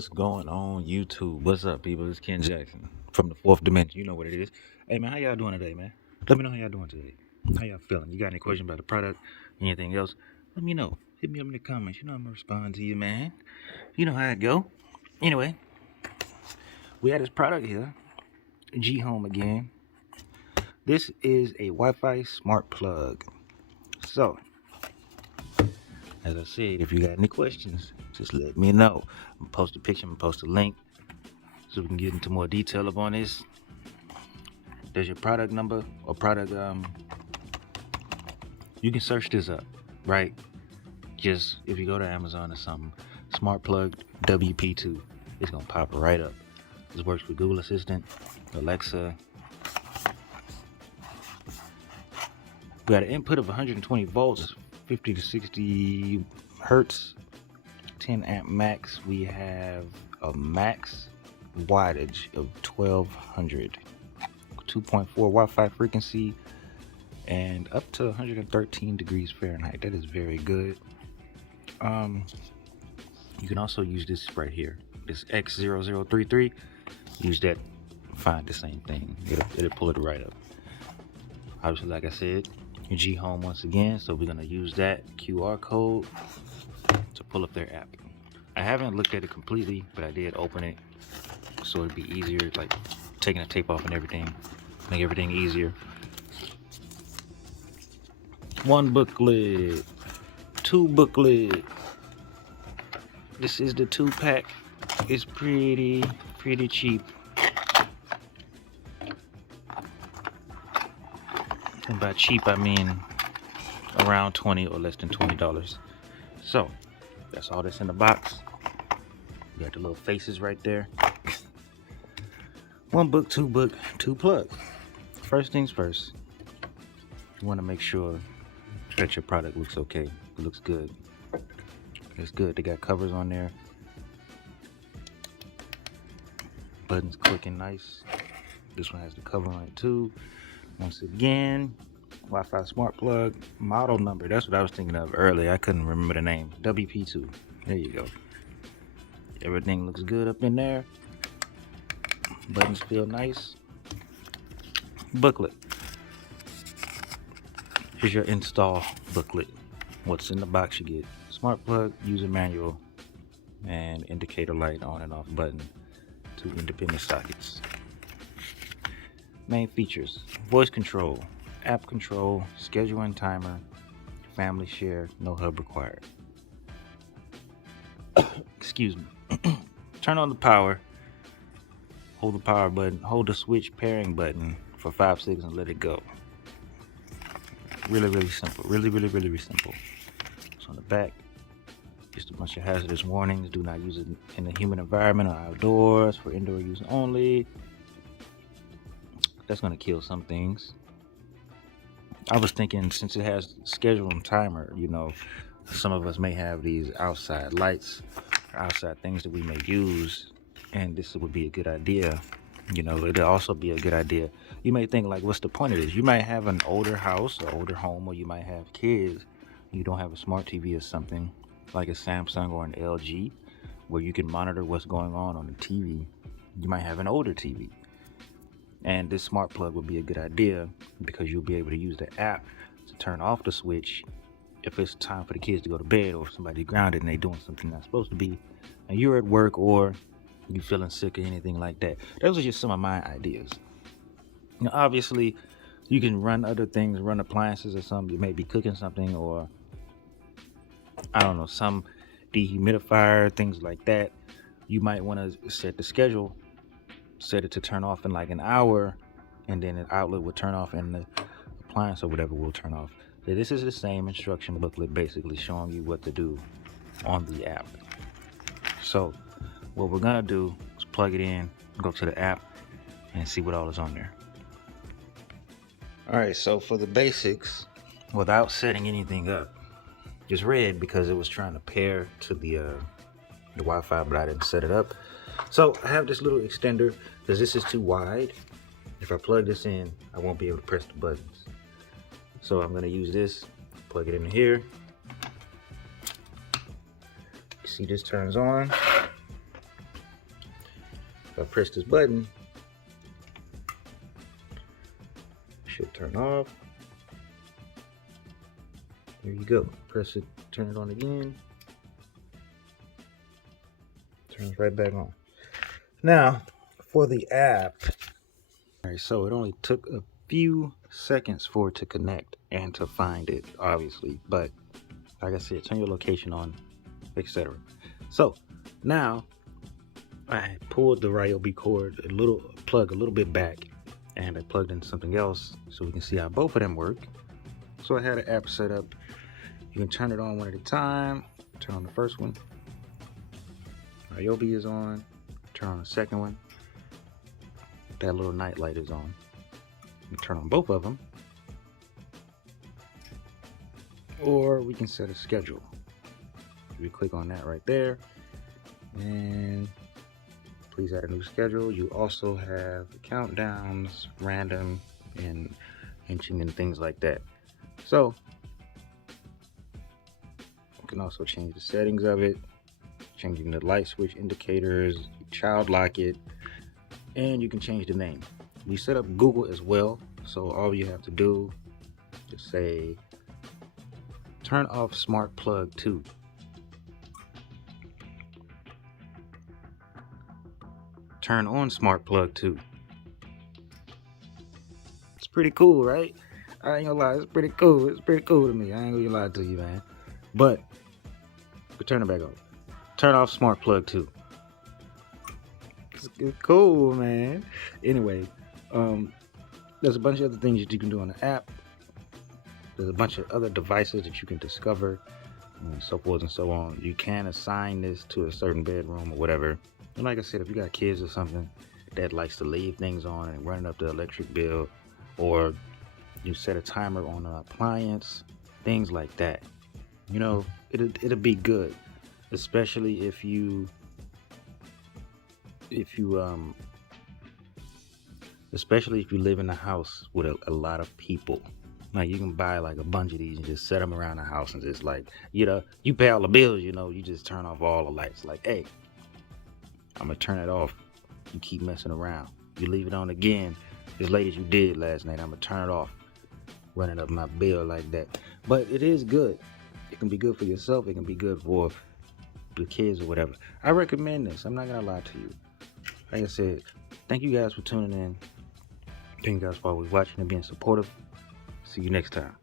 What's going on YouTube? What's up, people? It's Ken Jackson from the fourth dimension. You know what it is. Hey man, how y'all doing today, man? Let me know how y'all doing today. How y'all feeling? You got any questions about the product? Anything else? Let me know. Hit me up in the comments. You know I'm gonna respond to you, man. You know how it go. Anyway, we had this product here, GHome again. This is a Wi-Fi smart plug. So, as I said, if you got any questions, just let me know. I'm gonna post a picture, I'm gonna post a link so we can get into more detail upon this. There's your product number or product. You can search this up, right? Just if you go to Amazon or something, smart plug WP2, it's gonna pop right up. This works with Google Assistant, Alexa. We got an input of 120 volts, 50 to 60 hertz, 10 amp max. We have a max wattage of 1200, 2.4 Wi-Fi frequency, and up to 113 degrees Fahrenheit. That is very good. You can also use this right here, this X0033. Use that, find the same thing. It'll pull it right up. Obviously, like I said, GHome once again, so we're gonna use that QR code to pull up their app. I haven't looked at it completely, but I did open it, so it'd be easier, like taking the tape off and everything, make everything easier. One booklet, two booklet. This is the 2-pack. It's pretty cheap. And by cheap, I mean around $20 or less than $20. So that's all that's in the box. You got the little faces right there. One book, two plugs. First things first, you want to make sure that your product looks okay. It looks good. It's good. They got covers on there. Buttons clicking nice. This one has the cover on it too. Once again, Wi-Fi smart plug, model number. That's what I was thinking of earlier. I couldn't remember the name. WP2. There you go. Everything looks good up in there. Buttons feel nice. Booklet. Here's your install booklet. What's in the box you get: smart plug, user manual, and indicator light on and off button, 2 independent sockets. Main features: voice control, app control, schedule and timer, family share, no hub required. Excuse me. Turn on the power, hold the power button, hold the switch pairing button for 5 seconds and let it go. Really simple. Really simple. So on the back, just a bunch of hazardous warnings. Do not use it in a humid environment or outdoors, for indoor use only. That's gonna kill some things. I was thinking, since it has schedule and timer, you know, some of us may have these outside lights, or outside things that we may use, and this would be a good idea. You know, it'll also be a good idea. You may think, like, what's the point of this? You might have an older house or older home, or you might have kids. You don't have a smart TV or something like a Samsung or an LG where you can monitor what's going on the TV. You might have an older TV. And this smart plug would be a good idea because you'll be able to use the app to turn off the switch if it's time for the kids to go to bed, or if somebody's grounded and they're doing something not supposed to be, and you're at work, or you feeling sick or anything like that. Those are just some of my ideas. Now, obviously, you can run other things, run appliances or something. You may be cooking something, or I don't know, some dehumidifier, things like that. You might want to set the schedule, set it to turn off in like an hour, and then an outlet will turn off and the appliance or whatever will turn off. So this is the same instruction booklet, basically showing you what to do on the app. So what we're gonna do is plug it in, go to the app, and see what all is on there. All right, so for the basics, without setting anything up, it's red because it was trying to pair to the Wi-Fi, but I didn't set it up. So I have this little extender because this is too wide. If I plug this in, I won't be able to press the buttons. So I'm gonna use this, plug it in here. See, this turns on. So I press this button, should turn off. There you go. Press it, turn it on again. Turns right back on. Now, for the app. All right, so it only took a few seconds for it to connect and to find it, obviously. But like I said, turn your location on, etc. So now I pulled the Ryobi cord plug a little bit back, and I plugged in something else so we can see how both of them work. So I had an app set up. You can turn it on one at a time. Turn on the first one. Ryobi is on. Turn on the second one. That little night light is on. You turn on both of them. Or we can set a schedule. We click on that right there. And please add a new schedule. You also have countdowns, random, and inching and things like that. So you can also change the settings of it, changing the light switch indicators, child lock it, and you can change the name. We set up Google as well, so all you have to do is say turn off smart plug 2. Turn on smart plug 2. It's pretty cool, right? I ain't gonna lie, it's pretty cool. It's pretty cool to me. I ain't gonna lie to you, man. But we turn it back on. Turn off smart plug 2. It's cool, man. Anyway, there's a bunch of other things that you can do on the app. There's a bunch of other devices that you can discover, and so forth and so on. You can assign this to a certain bedroom or whatever. And like I said, if you got kids or something that likes to leave things on and running up the electric bill, or you set a timer on an appliance, things like that, you know, it'll be good, especially if you live in a house with a lot of people. Like, you can buy like a bunch of these and just set them around the house and just, like, you know, you pay all the bills, you know, you just turn off all the lights. Like, hey, I'm gonna turn it off. You keep messing around. You leave it on again as late as you did last night. I'm gonna turn it off. Running up my bill like that. But it is good. It can be good for yourself. It can be good for the kids or whatever. I recommend this. I'm not gonna lie to you. Like I said, thank you guys for tuning in. Thank you guys for always watching and being supportive. See you next time.